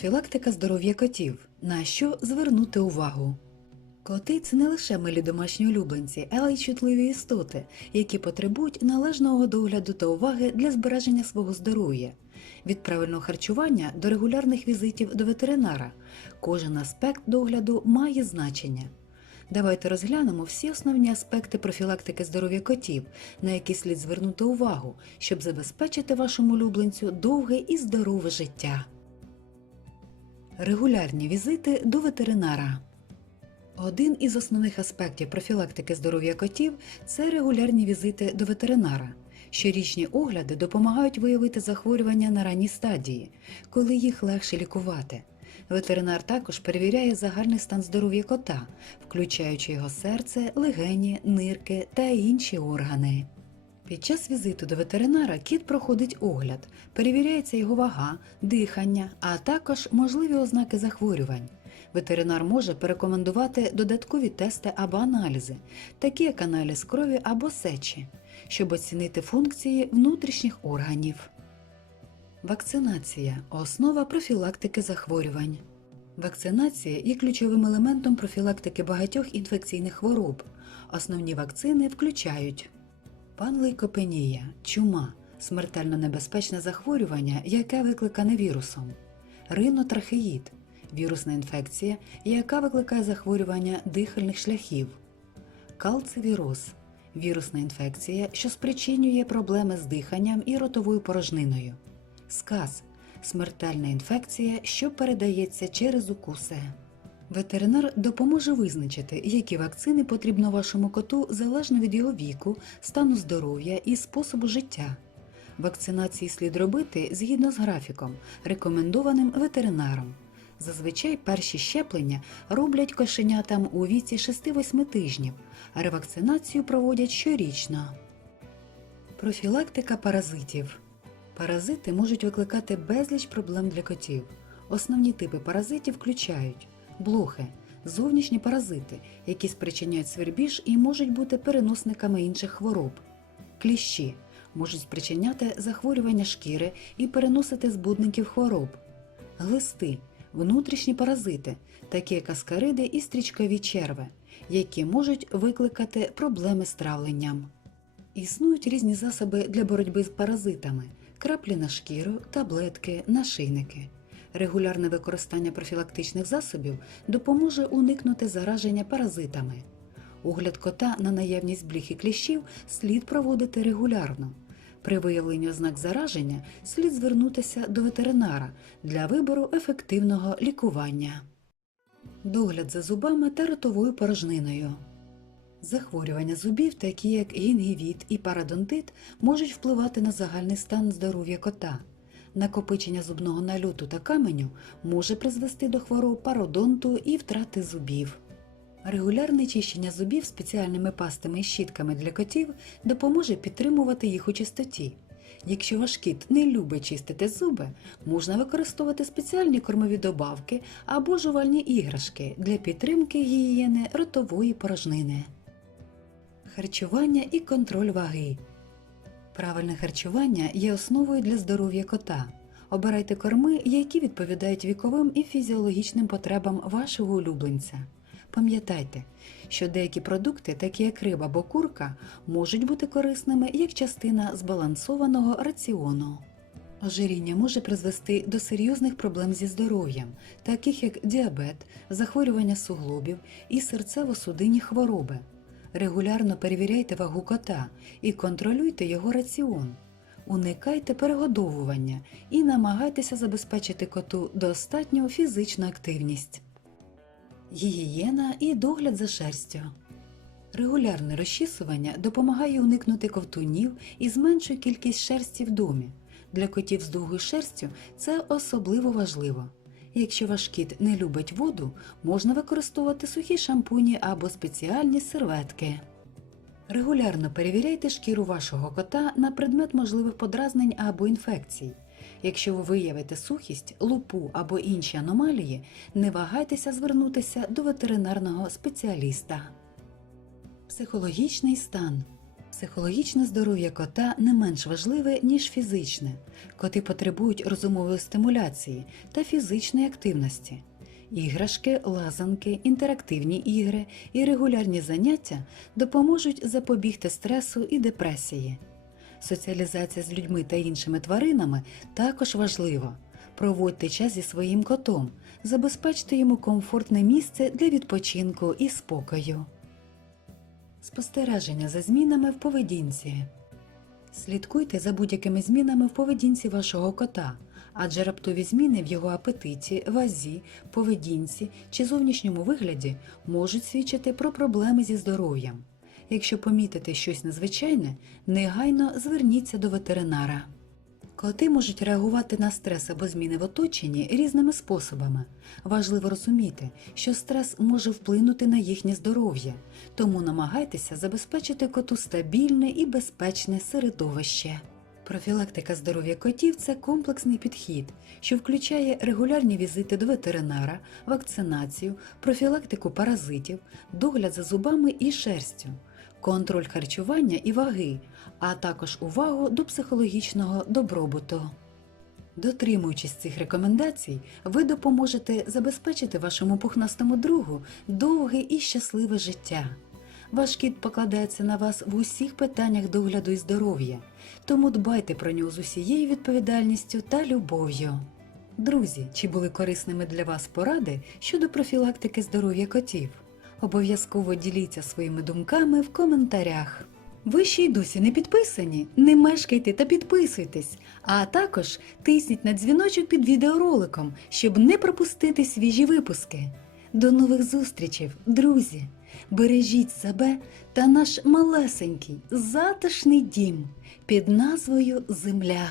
Профілактика здоров'я котів. На що звернути увагу? Коти це не лише милі домашні улюбленці, але й чутливі істоти, які потребують належного догляду та уваги для збереження свого здоров'я. Від правильного харчування до регулярних візитів до ветеринара. Кожен аспект догляду має значення. Давайте розглянемо всі основні аспекти профілактики здоров'я котів, на які слід звернути увагу, щоб забезпечити вашому улюбленцю довге і здорове життя. Регулярні візити до ветеринара. Один із основних аспектів профілактики здоров'я котів це регулярні візити до ветеринара. Щорічні огляди допомагають виявити захворювання на ранній стадії, коли їх легше лікувати. Ветеринар також перевіряє загальний стан здоров'я кота, включаючи його серце, легені, нирки та інші органи. Під час візиту до ветеринара кіт проходить огляд, перевіряється його вага, дихання, а також можливі ознаки захворювань. Ветеринар може порекомендувати додаткові тести або аналізи, такі як аналіз крові або сечі, щоб оцінити функції внутрішніх органів. Вакцинація основа профілактики захворювань. Вакцинація є ключовим елементом профілактики багатьох інфекційних хвороб. Основні вакцини включають панлейкопенія, чума, смертельно небезпечне захворювання, яке викликане вірусом, ринотрахеїд, вірусна інфекція, яка викликає захворювання дихальних шляхів, калцивіроз, вірусна інфекція, що спричинює проблеми з диханням і ротовою порожниною, сказ, смертельна інфекція, що передається через укуси. Ветеринар допоможе визначити, які вакцини потрібно вашому коту залежно від його віку, стану здоров'я і способу життя. Вакцинації слід робити згідно з графіком, рекомендованим ветеринаром. Зазвичай перші щеплення роблять кошенятам у віці 6-8 тижнів, а ревакцинацію проводять щорічно. Профілактика паразитів. Паразити можуть викликати безліч проблем для котів. Основні типи паразитів включають блохи, зовнішні паразити, які спричиняють свербіж і можуть бути переносниками інших хвороб, кліщі можуть спричиняти захворювання шкіри і переносити збудників хвороб, глисти, внутрішні паразити, такі як аскариди і стрічкові черви, які можуть викликати проблеми з травленням. Існують різні засоби для боротьби з паразитами: краплі на шкіру, таблетки, нашийники. Регулярне використання профілактичних засобів допоможе уникнути зараження паразитами. Огляд кота на наявність бліх і кліщів слід проводити регулярно. При виявленні ознак зараження слід звернутися до ветеринара для вибору ефективного лікування. Догляд за зубами та ротовою порожниною. Захворювання зубів, такі як гінгівіт і парадонтит, можуть впливати на загальний стан здоров'я кота. Накопичення зубного нальоту та каменю може призвести до хвороб пародонту і втрати зубів. Регулярне чищення зубів спеціальними пастами і щітками для котів допоможе підтримувати їх у чистоті. Якщо ваш кіт не любить чистити зуби, можна використовувати спеціальні кормові добавки або жувальні іграшки для підтримки гігієни ротової порожнини. Харчування і контроль ваги. Правильне харчування є основою для здоров'я кота. Обирайте корми, які відповідають віковим і фізіологічним потребам вашого улюбленця. Пам'ятайте, що деякі продукти, такі як риба або курка, можуть бути корисними як частина збалансованого раціону. Ожиріння може призвести до серйозних проблем зі здоров'ям, таких як діабет, захворювання суглобів і серцево-судинні хвороби. Регулярно перевіряйте вагу кота і контролюйте його раціон. Уникайте перегодовування і намагайтеся забезпечити коту достатню фізичну активність. Гігієна і догляд за шерстю. Регулярне розчісування допомагає уникнути ковтунів і зменшує кількість шерсті в домі. Для котів з довгою шерстю це особливо важливо. Якщо ваш кіт не любить воду, можна використовувати сухі шампуні або спеціальні серветки. Регулярно перевіряйте шкіру вашого кота на предмет можливих подразнень або інфекцій. Якщо ви виявите сухість, лупу або інші аномалії, не вагайтеся звернутися до ветеринарного спеціаліста. Психологічний стан. Психологічне здоров'я кота не менш важливе, ніж фізичне. Коти потребують розумової стимуляції та фізичної активності. Іграшки, лазанки, інтерактивні ігри і регулярні заняття допоможуть запобігти стресу і депресії. Соціалізація з людьми та іншими тваринами також важлива. Проводьте час зі своїм котом, забезпечте йому комфортне місце для відпочинку і спокою. Спостереження за змінами в поведінці. Слідкуйте за будь-якими змінами в поведінці вашого кота, адже раптові зміни в його апетиті, вазі, поведінці чи зовнішньому вигляді можуть свідчити про проблеми зі здоров'ям. Якщо помітите щось незвичайне, негайно зверніться до ветеринара. Коти можуть реагувати на стрес або зміни в оточенні різними способами. Важливо розуміти, що стрес може вплинути на їхнє здоров'я, тому намагайтеся забезпечити коту стабільне і безпечне середовище. Профілактика здоров'я котів це комплексний підхід, що включає регулярні візити до ветеринара, вакцинацію, профілактику паразитів, догляд за зубами і шерстю, контроль харчування і ваги, а також увагу до психологічного добробуту. Дотримуючись цих рекомендацій, ви допоможете забезпечити вашому пухнастому другу довге і щасливе життя. Ваш кіт покладається на вас в усіх питаннях догляду і здоров'я, тому дбайте про нього з усією відповідальністю та любов'ю. Друзі, чи були корисними для вас поради щодо профілактики здоров'я котів? Обов'язково діліться своїми думками в коментарях. Ви ще й досі не підписані? Не мешкайте та підписуйтесь, а також тисніть на дзвіночок під відеороликом, щоб не пропустити свіжі випуски. До нових зустрічей, друзі! Бережіть себе та наш малесенький затишний дім під назвою Земля.